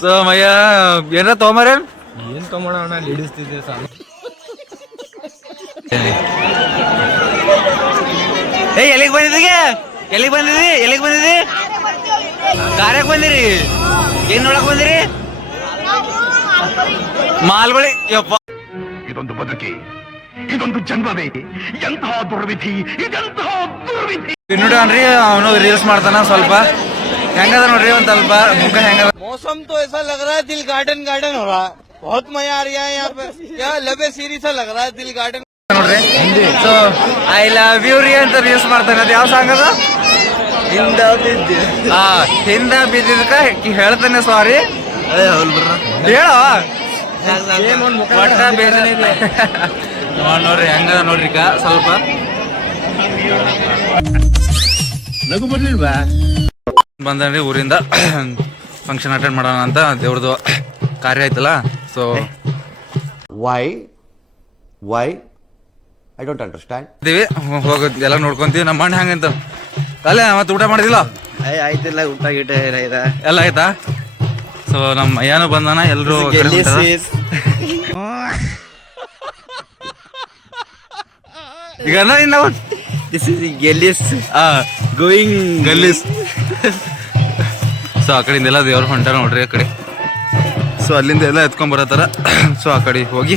So Mayya ಏನಾರ ತೊಗೊಂಬಾರೇನ್ ಏನ್ ತಗೊಂಡ ಅಣ್ಣ ಲೇಡಿಸ್ತಿದ್ದೆ ಸಾಂಗ್ ಏ ಎಲ್ಲಿಗೆ ಬಂದಿದ್ದೀಗ ಎಲ್ಲಿಗೆ ಬಂದಿದ್ದೀ? ಎಲ್ಲಿಗೆ ಬಂದಿದಿ ಕಾರ್ಯಕ್ಕೆ ಬಂದಿರಿ ಏನ್ ನೋಡಕ್ ಬಂದಿರಿ ಮಾಲ್ಗೊಳಿ ಯಪ್ಪ ಇದೊಂದು ಬದುಕಿ ಇದೊಂದು ಜನ್ಮವೇ ಎಂತಹ ದುರ್ವಿಧಿ ಇದೆಂತಹ ದುರ್ವಿಧಿ ನೋಡ್ರಿ ಅವನು ರೀಲ್ಸ್ ಮಾಡ್ತಾನ ಸ್ವಲ್ಪ ಹೆಂಗದ ನೋಡ್ರಿ ಒಂದ್ ಸ್ವಲ್ಪ ಮುಖ ಹೆಂಗದ मौसम तो ऐसा लग रहा है दिल गार्डन गार्डन हो रहा है बहुत मजा आ रहा है यहाँ पे क्या लबे सीरी सा लग रहा है दिल गार्डन ನೋಡ್ರಿ ಸೊ ಐ ಲವ್ ಯು ರೀ ಅಂತ ರೀಲ್ಸ್ ಮಾಡ್ತಾನೆ ಅದು ಯಾವ ಸಾಂಗ್ ಅದ ಹಿಂದ ಬಿದ್ದು ಹಾ ಹಿಂದ ಬಿದ್ದಿದ್ಕ ಹೇಳ್ತಾನೆ ಸಾರಿ ಹೇಳ? ಒಟ್ಟ ನೋಡ್ರಿ? ಹೆಂಗ ನೋಡ್ರಿ ಈಗ ಸ್ವಲ್ಪ. ನಗು ಬರ್ಲಿಲ್ವಾ? ಬಂದ್ರಿ ಊರಿಂದ. ಫಂಕ್ಷನ್ ಅಟೆಂಡ್ ಮಾಡೋಣ ಅಂತ ದೇವ್ರದ್ದು ಕಾರ್ಯ ಆಯ್ತಲ್ಲ so why why I don't understand ಇದೀವಿ ಹೋಗೋದ್ ಎಲ್ಲ ನೋಡ್ಕೊಂತೀವಿ ನಮ್ಮ ಅಣ್ಣ ಹೆಂಗಂತ. ಅಲ್ಲೇ ಮತ್ತೆ ಊಟ ಮಾಡಿದಿಲ್ಲ ಆಯ್ತಿಲ್ಲ ಊಟ ಗೀಟ ಇದೆ. ಎಲ್ಲ ಆಯ್ತಾ? ಸೊ ನಮ್ಮ ಅಯ್ಯನೂ ಬಂದಾನ ಎಲ್ರು ಈಗ ದಿಸ್ ಇಸ್ ಗೆಲ್ಲಿಸ್ ಆ ಗೋಯಿಂಗ್ ಗಲ್ಲಿಸ್ ಸೊ ಆ ಕಡೆಯಿಂದ ಎಲ್ಲ ದೇವ್ರು ಹೊಂಟಾರ ನೋಡ್ರಿ ಆ ಕಡೆ. ಸೊ ಅಲ್ಲಿಂದ ಎಲ್ಲ ಎತ್ಕೊಂಡ್ ಬರತ್ತಾರ. ಸೊ ಆ ಕಡೆ ಹೋಗಿ.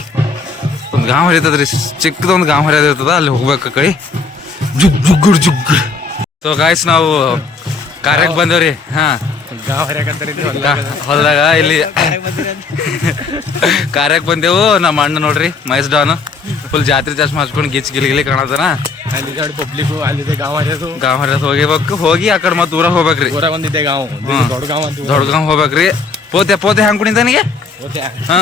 ಒಂದು ಗಾಂವ್ ಹರಿತದ್ರಿ ಚಿಕ್ಕದೊಂದು ಗಾಂವ್ ಹರಿಯೋದು ಇರ್ತದ ಅಲ್ಲಿ ಹೋಗ್ಬೇಕು ಆ ಕಡೆ. ಜುಗ್ ಜುಗ್ಗುಡ್ ಜುಗ್ ಸೊ ಗಾಯ್ಸ್ ನಾವು ಕಾರ್ಯಕ್ಕೆ ಬಂದೇವ್ರಿ. ಹಾ. ಹೊಲದಾಗ. ಇಲ್ಲಿ ಕಾರ್ಯಕ್ಕೆ ಬಂದೆವು. ನಮ್ಮ ಅಣ್ಣ ನೋಡ್ರಿ ಮೈಸ್ ಡಾನ್. ಫುಲ್ ಜಾತ್ರೆ ಚಶ್ಮಾ ಹಚ್ಕೊಂಡು ಗಿಚ್ ಗಿಲಿ ಗಿಲಿ ಕಾಣತನ. ಪಬ್ಲಿಕ್ ಅಲ್ಲಿದೆ ಗಾವ್ ಹರಿಯೋದು. ಗಾಂವ್ ಹರಿಯೋದು ಹೋಗಿಬೇಕು ಹೋಗಿ ಆ ಕಡೆ ಮತ್ತೆ ಊರಾಗ ಹೋಗ್ಬೇಕ್ರಿ. ಊರಾಗ ಒಂದಿದೆ ಗಾವ್. ದೊಡ್ಡ ಗಾವ್ ಅಂತ ದೊಡ್ಡ ಗಾಂವ್ ಹೋಗ್ಬೇಕ್ರಿ. ಪೋತೆ ಪೋತೆ ಹೆಂಗ್ ಕುಣಿದ ನನಗೆ ಹಾ.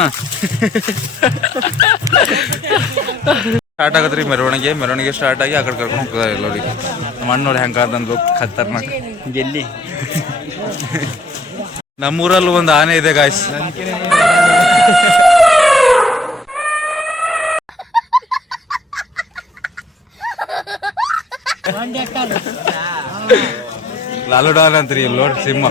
ಸ್ಟಾರ್ಟ್ ಆಗತ್ರಿ ಮೆರವಣಿಗೆ. ಮೆರವಣಿಗೆ ಸ್ಟಾರ್ಟ್ ಆಗಿ ಆಕಡೆ ಕಡೆ ಕರ್ಕೊಂಡು ಹೋಗ್ತಾರೆ ಎಲ್ಲರಿಗೆ. ನಮ್ಮ ಅಣ್ಣ ನೋಡಿ ಹೆಂಗ ತಂದು ಖತರ್ನಾಕ್ ಗೆಲ್ಲಿ. ನಮ್ಮೂರಲ್ಲಿ ಒಂದು ಆನೆ ಇದೆ ಗಾಯ್ಸ್ ಲಾಲುಡಾನ್ ಅಂತ್ರಿ ಇಲ್ಲಿ ನೋಡಿ ಸಿಂಹ.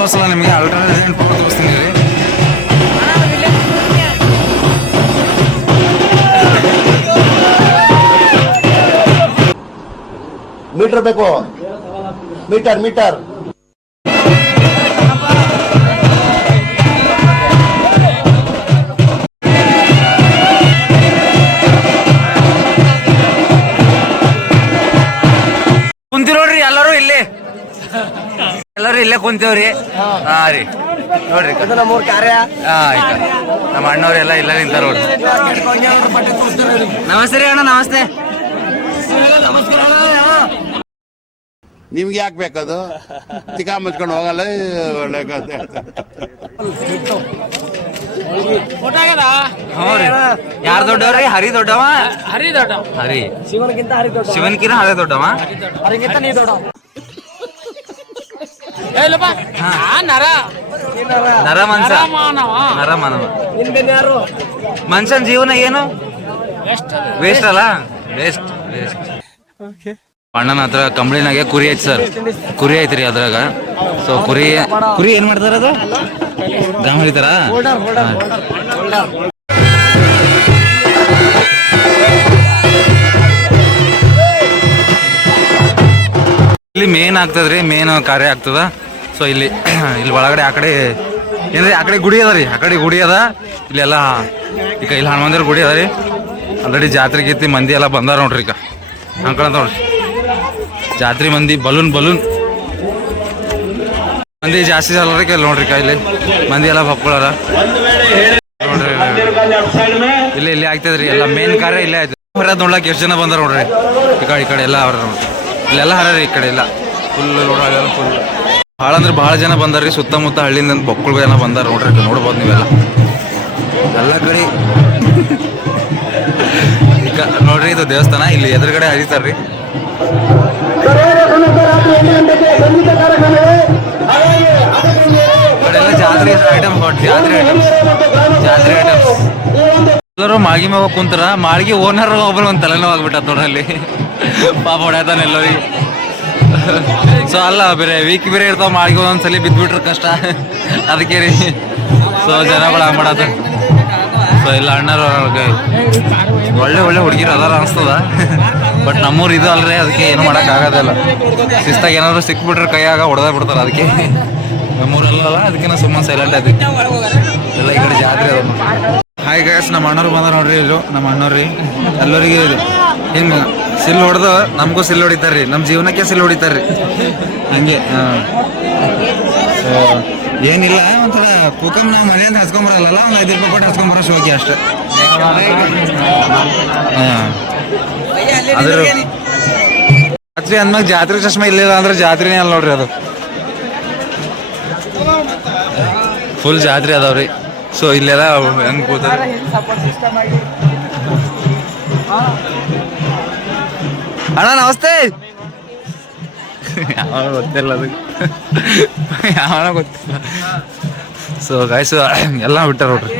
ತೋರಿಸಲ್ಲ ನಿಮಗೆ ಅಲ್ಟ್ರಾ ಲೆಜೆಂಡ್ ಪ್ರೋ ತೋರಿಸ್ತೀನಿ ರೀ ಮೀಟರ್ ಬೇಕು ಮೀಟರ್ ಮೀಟರ್ ಇಲ್ಲೇ ಕುಂತೇವ್ರಿ. ಹಾ. ರೀ. ನೋಡ್ರಿ ನಮ್ಮೂರ್ ಕಾರ್ಯ. ಹಾ ಆಯ್ತು. ನಮ್ಮ ಅಣ್ಣವ್ರೆಲ್ಲ ಇಲ್ಲ ನಿಂತಾರ ನೋಡ್ರಿ. ನಮಸ್ತೆ ರೀ ಅಣ್ಣ ನಮಸ್ತೆ. ನಿಮ್ಗೆ ಯಾಕೆ ಬೇಕದು? ತಿಕಾ ಮುಚ್ಕೊಂಡು ಹೋಗಲ್ಲ ಒಳ್ಳೆ ಕಥೆ. ಹ್ಞೂ ರೀ. ಯಾರು ದೊಡ್ಡವ್ರಿ? ಹರಿ ದೊಡ್ಡವ? ಹರಿ ದೊಡ್ಡ ಹರಿ. ಶಿವನಿಗಿಂತ ಹರಿ ದೊಡ್ಡ ಶಿವನ್ಕಿನ ಹರಿ ದೊಡ್ಡವ? ಹರಿಗಿಂತ ನೀ ದೊಡ್ಡ ಹೇಳಪ್ಪ. ನರ. ನರ ಮನುಷ್ಯ ಮಾನವ. ನರ ಮಾನವ. ಮನುಷ್ಯನ ಜೀವನ ಏನು? ವೇಸ್ಟ್ ಅಲ್ಲ. ವೇಸ್ಟ್ ವೇಸ್ಟ್ ಅಣ್ಣನ ಹತ್ರ ಕಂಬಳಿನಾಗೆ ಕುರಿ ಐತಿ ಸರ್. ಕುರಿ ಐತ್ರಿ ಅದ್ರಾಗ. ಸೊ ಕುರಿ ಕುರಿ ಏನ್ ಮಾಡ್ತಾರ ಅದು? ಗಾಂವ್ ಹಿಡಿತಾರ ಇಲ್ಲಿ ಮೇನ್ ಆಗ್ತದ್ರಿ ಮೇನ್ ಕಾರ್ಯ ಆಗ್ತದ. ಸೊ ಇಲ್ಲಿ ಇಲ್ಲಿ ಒಳಗಡೆ ಆ ಕಡೆ, ಏನ್ರಿ, ಆ ಕಡೆ ಗುಡಿ ಅದ ರೀ, ಆ ಕಡೆ ಗುಡಿ ಅದ. ಇಲ್ಲೆಲ್ಲ ಈಗ ಇಲ್ಲಿ ಹನುಮಂದಿರ ಗುಡಿ ಅದ ರೀ. ಆಲ್ರೆಡಿ ಜಾತ್ರೆ ಗೀತಿ ಮಂದಿ ಎಲ್ಲ ಬಂದಾರ ನೋಡ್ರಿ ಈಗ. ಅಂಕಳ ನೋಡ್ರಿ. ಜಾತ್ರೆ ಮಂದಿ, ಬಲೂನ್ ಬಲೂನ್. ಮಂದಿ ಜಾಸ್ತಿ ಅಲ್ಲರಿ ಕೆಲ ನೋಡ್ರಿ ಇಲ್ಲಿ. ಮಂದಿ ಎಲ್ಲ ಬಕ್ಕೊಳಾರ ನೋಡ್ರಿ, ಇಲ್ಲಿ ಇಲ್ಲಿ ಆಗ್ತದ್ರಿ, ಎಲ್ಲ ಮೇನ್ ಕಾರ್ಯ ಇಲ್ಲೇ ಆಯ್ತು ಹೊರದ್ ನೋಡ್ಲಾಕ ಎಷ್ಟು ಜನ ಬಂದಾರ ನೋಡ್ರಿ. ಈ ಕಡೆ ಈ ಕಡೆ ಎಲ್ಲ ಅವ್ರ ನೋಡ್ರಿ. ಇಲ್ಲೆಲ್ಲ ಹರ್ಯಾರಿ ಈ ಕಡೆ ಎಲ್ಲ ಫುಲ್ ನೋಡ್ರಿ ಫುಲ್ ಭಾಳ ಅಂದ್ರೆ ಭಾಳ ಜನ ಬಂದಾರ್ರಿ ಸುತ್ತಮುತ್ತ ಹಳ್ಳಿಂದ ಬಕ್ಕಳು ಜನ ಬಂದಾರ ನೋಡ್ರಿ ನೋಡ್ಬೋದು ನೀವೆಲ್ಲ. ಎಲ್ಲ ಕಡೆ. ಈಗ ನೋಡ್ರಿ ಇದು ದೇವಸ್ಥಾನ, ಇಲ್ಲಿ ಎದುರುಗಡೆ ಹರಿತಾರ್ರಿ ಜಾತ್ರೆ ಎಲ್ಲರೂ ಮಾಗಿ ಮಗ ಕುಂತಾರ, ಮಾಳಿಗೆ ಓನರ್ ಒಬ್ಬರು ಒಂದ್ ತಲೆನೋವು ಆಗ್ಬಿಟ್ಟ ನೋಡಲ್ಲಿ ಪಾಪ ಹೊಡೆತಾನೆ ಎಲ್ಲರಿಗೆ ಸೊ ಅಲ್ಲ, ಬೇರೆ ವೀಕ್ ಬೇರೆ ಇರ್ತಾವ ಮಾಡಿ ಒಂದ್ಸಲಿ ಬಿದ್ಬಿಟ್ರೆ ಕಷ್ಟ. ಅದಕ್ಕೆ ರೀ ಸೊ ಜನಗಳು ಹಂಗ್ ಮಾಡತ್ತ ಸೊ ಇಲ್ಲ, ಅಣ್ಣರು ಒಳ್ಳೆ ಒಳ್ಳೆ ಹುಡುಗಿರು ಅದಾರ ಅನ್ಸ್ತದ. ಬಟ್ ನಮ್ಮೂರು ಇದು ಅಲ್ರಿ, ಅದಕ್ಕೆ ಏನು ಮಾಡಕ್ ಆಗೋದಿಲ್ಲ ಶಿಸ್ತಾಗ ಏನಾದ್ರು ಸಿಕ್ಬಿಟ್ರೆ ಕೈಯಾಗ ಹೊಡೆದ ಬಿಡ್ತಾರ ಅದಕ್ಕೆ. ನಮ್ಮೂರಲ್ಲ ಅದಕ್ಕೆ ನಾ ಸುಮ್ಮನೆ ಸೈಲೆಂಟ್ ಆಯ್ತು ಎಲ್ಲ ಈ ಕಡೆ ಜಾತ್ರೆ ಅದ ಹಾಯ್ ಗಾಯಸ್ ನಮ್ಮ ಅಣ್ಣರು ಬಂದಾರ ನೋಡ್ರಿ ಇಲ್ಲೂ, ನಮ್ಮ ಅಣ್ಣವ್ರಿ ಎಲ್ಲರಿಗೆ ಹಿಂಗ ಸಿಲ್ ಹೊಡೆದು ನಮಗೂ ಸಿಲ್ ಹೊಡಿತಾರ್ರಿ. ನಮ್ಮ ಜೀವನಕ್ಕೆ ಸಿಲ್ ಹೊಡಿತಾರ್ರಿ. ಹಂಗೆ ಏನಿಲ್ಲ, ಒಂಥರ ಕುಕಮ್ ನಾವು ಮನೆಯಿಂದ ಹಚ್ಕೊಂಬರಲ್ಲ ಒಂದು ಐದು ರೂಪಾಯಿ ಕೊಟ್ಟು ಹಚ್ಕೊಂಬರೋ ಶೋಕಿ ಅಷ್ಟೇ. ಅದ್ರ ಜಾತ್ರೆ ಅಂದ್ಮ್ಯಾಗ ಜಾತ್ರೆ ಚಶ್ಮಾ ಇಲ್ಲಿಲ್ಲ ಅಂದ್ರೆ ಜಾತ್ರೆನೇ ಅಲ್ಲ ನೋಡ್ರಿ ಅದು. ಫುಲ್ ಜಾತ್ರೆ ಅದಾವ್ರಿ ಸೊ ಇಲ್ಲೆಲ್ಲ ಹೆಂಗ್ ಕೂತಾರ ಅಣ್ಣ, ನಮಸ್ತೆ. ಗೊತ್ತಿಲ್ಲ ಅದಕ್ಕೆ ಯಾವ ಗೊತ್ತಿಲ್ಲ. ಸೊ ಗಾಯ್ಸು ಎಲ್ಲ ಬಿಟ್ಟಾರ ನೋಡ್ರಿ.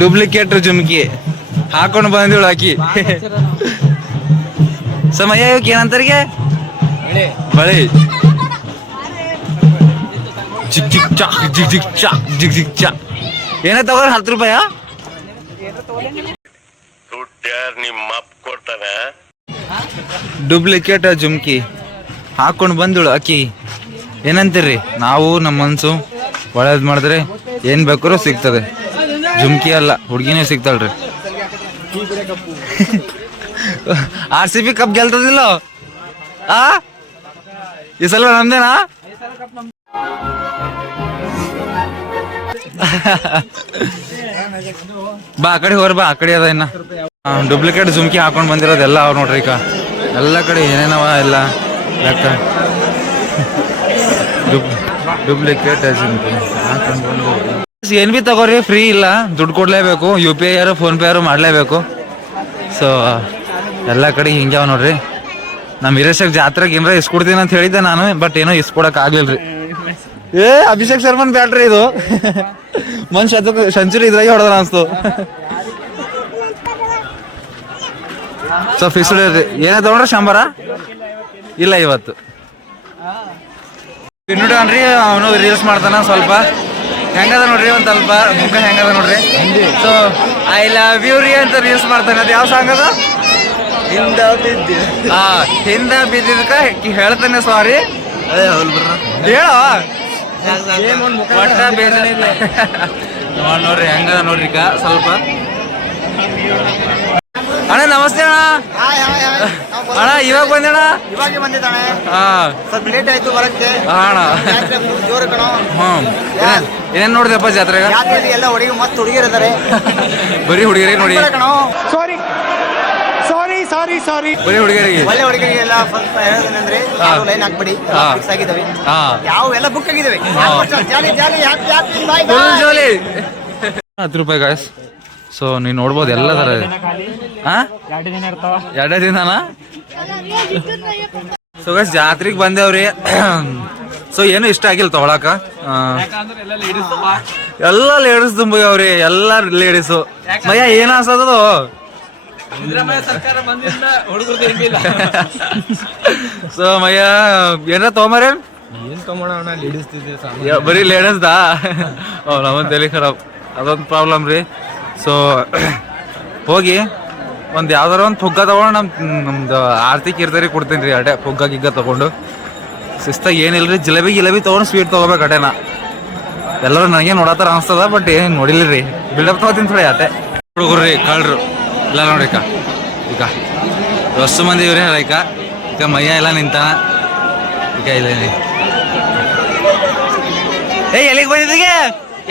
ಡೂಪ್ಲಿಕೇಟ್ ಜುಮ್ಕಿ. ಹಾಕೊಂಡು ಬಂದಿವಳು ಹಾಕಿ ಸಮಯ ಇವಕ್ಕೆ ಏನಂತಾರಿಗೆ ಬಳಿ. ಜಿಗ್ ಜಿಗ್, ಚಾ, ಜಿಗ್ ಜಿಗ್, ಚಾ, ಜಿಗ್ ಜಿಗ್, ಚಾ. ಏನೇ ತಗೋರಿ, ಹತ್ತು ರೂಪಾಯ? ನಿಮ್ಮ ಅಪ್ಪ ಡೂಪ್ಲಿಕೇಟ್ ಜುಮ್ಕಿ. ಹಾಕೊಂಡು ಬಂದಳು ಅಕ್ಕಿ. ಏನಂತೀರಿ? ನಾವು ನಮ್ಮ ಮನ್ಸು ಒಳ್ಳೇದು ಮಾಡಿದ್ರೆ ಏನ್ ಬೇಕಾದ್ರೂ ಸಿಗ್ತದೆ. ಜುಮ್ಕಿ ಅಲ್ಲ, ಹುಡುಗಿನೇ ಸಿಗ್ತಾಳ್ರಿ. ಆರ್ ಸಿ ಬಿ ಕಪ್ ಗೆಲ್ತದಿಲ್ಲ? ಆ? ಈ ಸಲ ನಮ್ದೇನಾ? ಬಾ, ಆ ಕಡೆ ಹೋರ್ ಬಾ, ಆ ಕಡೆ ಅದ ಇನ್ನ. ಡೂಪ್ಲಿಕೇಟ್ ಜುಮ್ಕಿ ಹಾಕೊಂಡು ಬಂದಿರೋದು ಎಲ್ಲ ಅವ್ ನೋಡ್ರಿ ಈಗ. ಎಲ್ಲ ಕಡೆ ಏನೇನವ ಎಲ್ಲ ಲೆಕ್ಕ. ಡೂಪ್ಲಿಕೇಟ್ ಜುಮ್ಕಿ ಹಾಕೊಂಡು ಬಂದು ಏನು ಬಿ ತಗೋರಿ ಫ್ರೀ ಇಲ್ಲ. ದುಡ್ಡು ಕೊಡಲೇಬೇಕು. ಯು ಪಿ ಐ ಯಾರು ಫೋನ್ ಪೇ ಯಾರು ಮಾಡ್ಲೇಬೇಕು. ಸೊ ಎಲ್ಲ ಕಡೆ ಹಿಂಗೆ ಅವ ನೋಡ್ರಿ. ನಮ್ಮ ಹಿರೇಶಕ್ ಜಾತ್ರೆಗೆ ಏನಾರ ಇಸ್ಕೊಡ್ತೀನಿ ಅಂತ ಹೇಳಿದ್ದೆ ನಾನು ಬಟ್ ಏನೋ ಇಸ್ಕೊಡಕ್ ಆಗ್ಲಿಲ್ರಿ. ಏ, ಅಭಿಷೇಕ್ ಶರ್ಮನ್ ಬ್ಯಾಟ್ರಿ ಇದು. ಮನುಷ್ಯ ಶತಕ ಸೆಂಚುರಿ ಇದ್ರಾಗೆ ಹೊಡೆದ್ರ ಅನ್ಸ್ತು. ಸೊ ಫಿಸಲ್ ಇರ್ರಿ ಏನೇ ತಗೊಂಡ್ರೆ ಶಂಬರ? ಇಲ್ಲ ಇವತ್ತು. ಅನ್ರಿ ಅವನು ರೀಲ್ಸ್ ಮಾಡ್ತಾನ ಸ್ವಲ್ಪ. ಹೆಂಗದ ನೋಡ್ರಿ ಒಂದ್ ಸ್ವಲ್ಪ ಮುಖ ಹೆಂಗದ ನೋಡ್ರಿ? ಸೊ ಐ ಲವ್ ಯು ರೀ ಅಂತ ರೀಲ್ಸ್ ಮಾಡ್ತಾನೆ. ಅದು ಯಾವ ಸಾಂಗ್ ಅದ? ಹಿಂದ ಬಿದ್ದಿ ಹಾ ಹಿಂದ ಬಿದ್ದಿದ್ಕ ಹೇಳ್ತಾನೆ ಸಾರಿ ಹೇಳೋ? ಒಟ್ಟ ನೋಡ್ರಿ ಹೆಂಗದ ನೋಡ್ರಿ ಈಗ ಸ್ವಲ್ಪ. ಅಣ್ಣ ನಮಸ್ತೆ ಅಣ್ಣ. ಅಣ್ಣ ಇವಾಗ ಬಂದಣ್ಣ ಇವಾಗ ಬಂದಿದ್ದಾನೆ. ಹಾ. ಸ್ವಲ್ಪ ಲೇಟ್ ಆಯ್ತು ಬರಕ್ಕೆ. ಹಾ ಅಣ್ಣ. ಜೋರು ಕಣ. ಹ್ಮ್. ಏನೇನ್- ನೋಡಿದೆಪ್ಪ ಜಾತ್ರೆ ಜಾತ್ರೆಯಲ್ಲಿ ಎಲ್ಲ ಹುಡುಗಿ ಹುಡುಗಿರ ಇದ್ದಾರೆ ಬರೀ ಹುಡುಗಿರಿ ನೋಡಿ. ಕಣೋ. ಬರೀ ಹುಡುಗಿರಿಗೆ. ಒಳ್ಳೆ ಹುಡುಗರಿಗೆಲ್ಲ ಸ್ವಲ್ಪ ಹೇಳೋದೇನಂದ್ರೆ ಹಾ. ಲೈನ್ ಹಾಕ್ಬಿಡಿ. ಹಾ. ಫಿಕ್ಸ್ ಆಗಿದ್ದಾವೆ. ಹಾ. ಯಾವ ಎಲ್ಲ ಬುಕ್ ಆಗಿದಾವೆ ಹಾ. Jolly jolly happy happy boy full jolly. ಹತ್ತು ರೂಪಾಯಿ ಗಾಯ್ಸ್ ಸೊ ನೀವು ನೋಡ್ಬೋದು ಎಲ್ಲ ಥರ ಎರಡೇ ದಿನ ಸೊ ಗೈಸ್ ಜಾತ್ರೆಗೆ ಬಂದೇವ್ರಿ. ಸೊ ಏನು ಇಷ್ಟ ಆಗಿಲ್ಲ ತೊಗೊಳಕ? ಎಲ್ಲ ಲೇಡೀಸ್ ತುಂಬಿಗವ್ರಿ ಎಲ್ಲ ಲೇಡೀಸು ಮಯ್ಯ ಏನ್ ಅನ್ಸದು ಸೊ ಮಯ್ಯ ಏನಾರ ತಗೊಂಬಾರ ಲೇಡೀಸ್ ಬರೀ ಲೇಡೀಸ್ದಾ ನಮ್ಮ ನಮ್ಮನ್ ತಲೆ ಖರಾಬ್. ಅದೊಂದು ಪ್ರಾಬ್ಲಮ್ ರೀ. ಸೊ ಹೋಗಿ ಒಂದು ಯಾವ್ದಾರ ಒಂದು ಪುಗ್ಗ ತಗೊಂಡು ನಮ್ಮ ನಮ್ದು ಆರ್ತಿ ಕೀರ್ತರಿ ಕೊಡ್ತೀನಿ ರೀ ಅಡೆ ಪುಗ್ಗ ಗಿಗ್ಗ ತಗೊಂಡು. ಶಿಸ್ತಾಗ ರೀ ಜಿಲೇಬಿ ಗಿಲೇಬಿ ತೊಗೊಂಡು ಸ್ವೀಟ್ ತಗೋಬೇಕು ಅಟೆನ. ಎಲ್ಲರೂ ನನಗೆ ನೋಡತ್ತಾರ ಅನ್ಸ್ತದ ಬಟ್ ಏನು ನೋಡಿಲ್ಲ ರೀ ಬಿಲ್ಡಪ್ ತಗೋತೀನಿ ಥೋಡಿ ಅಟೆ. ರೀ ಕಳ್ರು. ಇಲ್ಲ ನೋಡಿ ಈಗ ಈಗ ಅಷ್ಟು ಮಂದಿ ಇವ್ರಿ ಈಗ ಈಗ ಮೈಯ ಎಲ್ಲ ನಿಂತಾನ. ಈಗ ಇಲ್ಲ ಇಲ್ಲಿ. ಏ ಎಲ್ಲಿಗೆ ಬಂದಿದ್ದೀಗ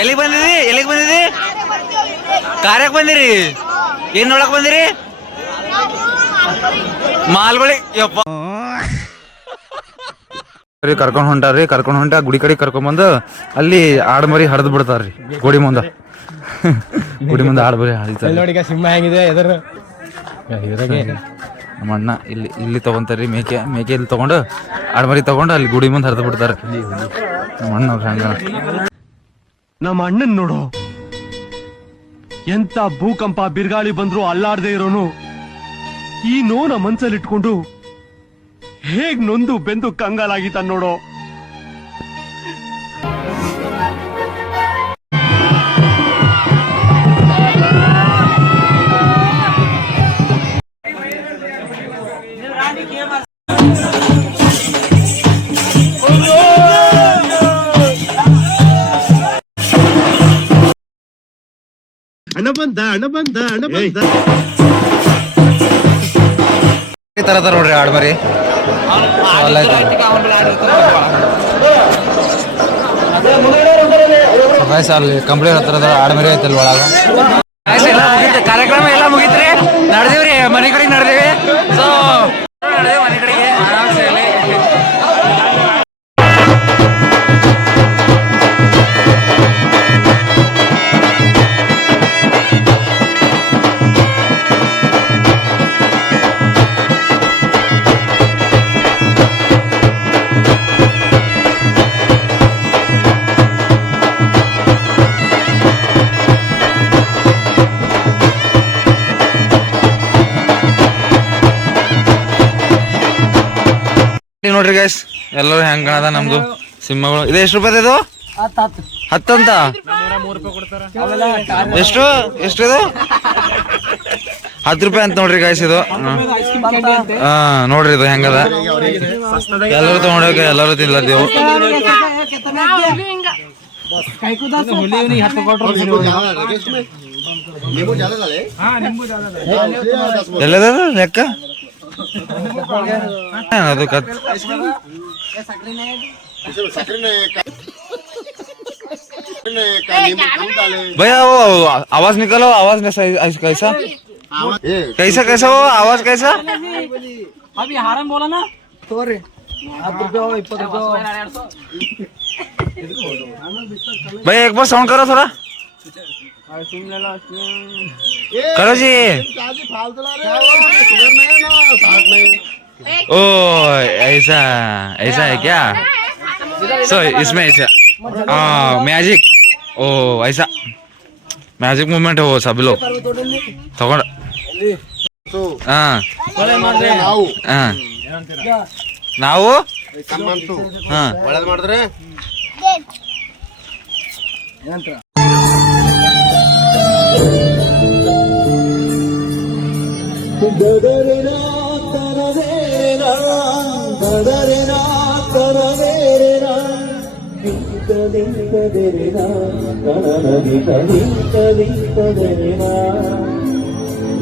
ಎಲ್ಲಿಗೆ ಬಂದಿದಿ ಎಲ್ಲಿಗೆ ಬಂದಿದಿ ಕಾರ್ಯಕ್ಕೆ ಬಂದಿರಿ? ಏನ್ ನೋಡಕ್ ಬಂದಿರಿ? ಮಾಲ್ಬಳಿ. ಯಪ್ಪ. ಕರ್ಕೊಂಡ್ ಹೊಂಟಾರ್ರಿ ಕರ್ಕೊಂಡ್ ಹೊಂಟ ಗುಡಿ ಕಡೆ ಕರ್ಕೊಂಡ್ ಬಂದು ಅಲ್ಲಿ ಆಡ್ಮರಿ ಹಡ್ದು ಬಿಡ್ತಾರ್ರಿ ಗುಡಿ ಮುಂದ. ಗುಡಿ ಮುಂದೆ ಆಡ್ಮರಿ ನೋಡಿ ಈಗ ಸಿಂಹ ಹೆಂಗಿದೆ ಎದುರು? ನಮ್ಮ ಅಣ್ಣ ಇಲ್ಲಿ ಇಲ್ಲಿ ತಗೊಂತಾರ್ರಿ ಮೇಕೆ ಮೇಕೆ ಇಲ್ಲಿ ತಗೊಂಡು ಆಡ್ಮರಿ ತಗೊಂಡು ಅಲ್ಲಿ ಗುಡಿ ಮುಂದೆ ಹರಿದು ಬಿಡ್ತಾರೆ ನಮ್ಮ ಅಣ್ಣ ಅವ್ರ ಹಂಗ. ನಮ್ಮ ಅಣ್ಣನ್ ನೋಡು. ಎಂತ ಭೂಕಂಪ ಬಿರುಗಾಳಿ ಬಂದ್ರು ಅಲ್ಲಾಡದೆ ಇರೋನು? ಈ ನೋನ ಮನಸ್ಸಲ್ಲಿಟ್ಕೊಂಡು ಹೇಗ್ ನೊಂದು ಬೆಂದು ಕಂಗಾಲಾಗಿತ್ತ ನೋಡೋ. ಹಣ ಬಂದ ಅಣ್ಣ ಬಂದ ಅಣ್ಣ ಬಂದ ಈ ತರ ತರ ನೋಡ್ರಿ ಆಡ್ಮರಿ ಗೈಸ್ ಅಲ್ಲಿ ಕಂಪ್ಲೇಂಟ್ ಹತ್ರ ಆಡ್ಮರಿ ಐತಲ್ ಒಳಗ? ಕಾರ್ಯಕ್ರಮ ಎಲ್ಲ ಮುಗಿತ್ರಿ. ನಡೆದಿವ್ರಿ ಮನೆ ಕಡೆಗೆ ನಡೆದಿವಿ ನೋಡ್ರಿ ಗೈಸ್ ಎಲ್ಲರೂ ಹೆಂಗ್ ಕಾಣದ ನಮ್ದು ಸಿಂಹಗಳು. ಇದು ಎಷ್ಟು ರೂಪಾಯಿ ಇದು? ಹತ್ತಂತ? ಎಷ್ಟು? ಎಷ್ಟು ಇದು? ಹತ್ತು ರೂಪಾಯಿ ಅಂತ ನೋಡ್ರಿ ಗೈಸ್ ಇದು. ಹಾ, ನೋಡ್ರಿ ಇದು ಹೆಂಗದ. ಎಲ್ಲರೂ ತಗೊಂಡೋಗ ಎಲ್ಲರೂ ತಿನ್ಲತ್ತೀವು ಎಲ್ಲದ ಲೆಕ್ಕ? ಅದು ಕತ್ भैया वो आवाज निकालो आवाज कैसा ऐसा- कैसा कैसा कैसा वो आवाज कैसा ಅಭಿ ಹಾರಂ ಬೋಲ ನಾ ತೋರಿ भैया एक बार साउंड करो थोड़ा करो जी ओ ऐसा ऐसा है क्या सो इसमें ऐसा हाँ मैजिक ओ ऐसा मैजिक मूवमेंट है वो सब लोग ತಗೊಂಡ ಹಾ ನಾವು ಹಾ ನಾವು ಹಾ ಒಳ್ಳೇದ್ ಮಾಡಿದ್ರೆ ಗದರಿನ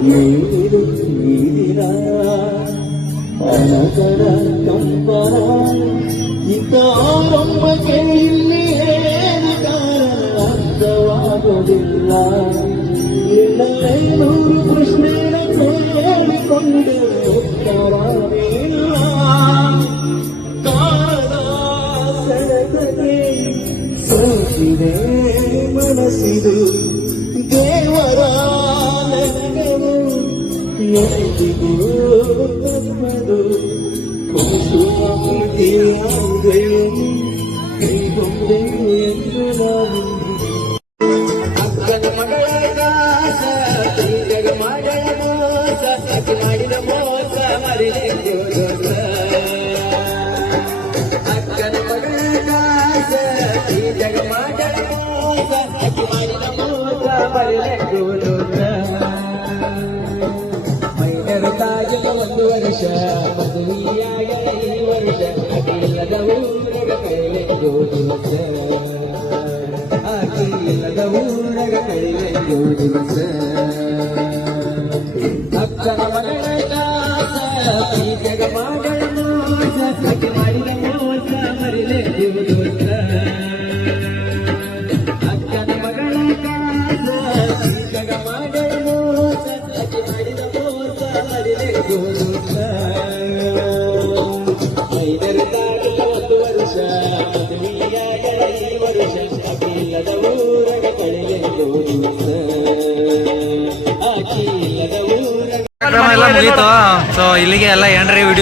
ನೀರು ನೀರಿನ ಅನಕರ ಕಂಪರ ಇಕ ಆರಂಭಕ್ಕೆ ಇಲ್ಲಿ ಏನು ಕಾರಣ ಅರ್ಥವಾಗುವುದಿಲ್ಲ ನೂರು ಕೃಷ್ಣನ ಕೇಳಿಕೊಂಡು ಉತ್ತರವಿಲ್ಲ ಕಾಣದ ಸೆಳೆತಕ್ಕೆ ಸೋತಿದೆ ಮನಸ್ಸಿದು ದೇವರ ಲೆಕ್ಕವು ಎಂದಿಗೂ ತಪ್ಪದು ಕುಸುಮಾಂತಿಯಾದೆ ಕೈಗೊಂಡೆ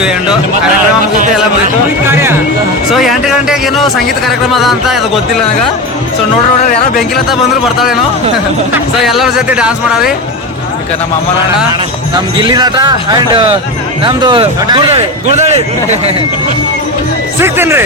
ವಿಡಿಯೋ ಎಂಡು ಕಾರ್ಯಕ್ರಮ ಮುಗೀತು ಎಲ್ಲ ಮುಗಿತು. ಸೊ ಎಂಟು ಗಂಟೆಗೆ ಏನೋ ಸಂಗೀತ ಕಾರ್ಯಕ್ರಮ ಅದ ಅಂತ ಅದು ಗೊತ್ತಿಲ್ಲ ನನಗೆ. ಸೊ ನೋಡ್ರಿ ನೋಡ್ರಿ ಯಾರೋ ಬೆಂಕಿಲತ್ತ ಬಂದ್ರು ಬರ್ತಾಳೇನೋ. ಸೊ ಎಲ್ಲರ ಜೊತೆ ಡ್ಯಾನ್ಸ್ ಮಾಡಾರಿ ಈಗ ನಮ್ಮ ಅಮ್ಮನಣ್ಣ ನಮ್ ಗಿಲ್ಲಿ ನಟ ಆ್ಯಂಡ್ ನಮ್ದು ಗುಡ್ದಾಳಿ ಗುಡ್ದಾಳಿ ಸಿಗ್ತೀನಿ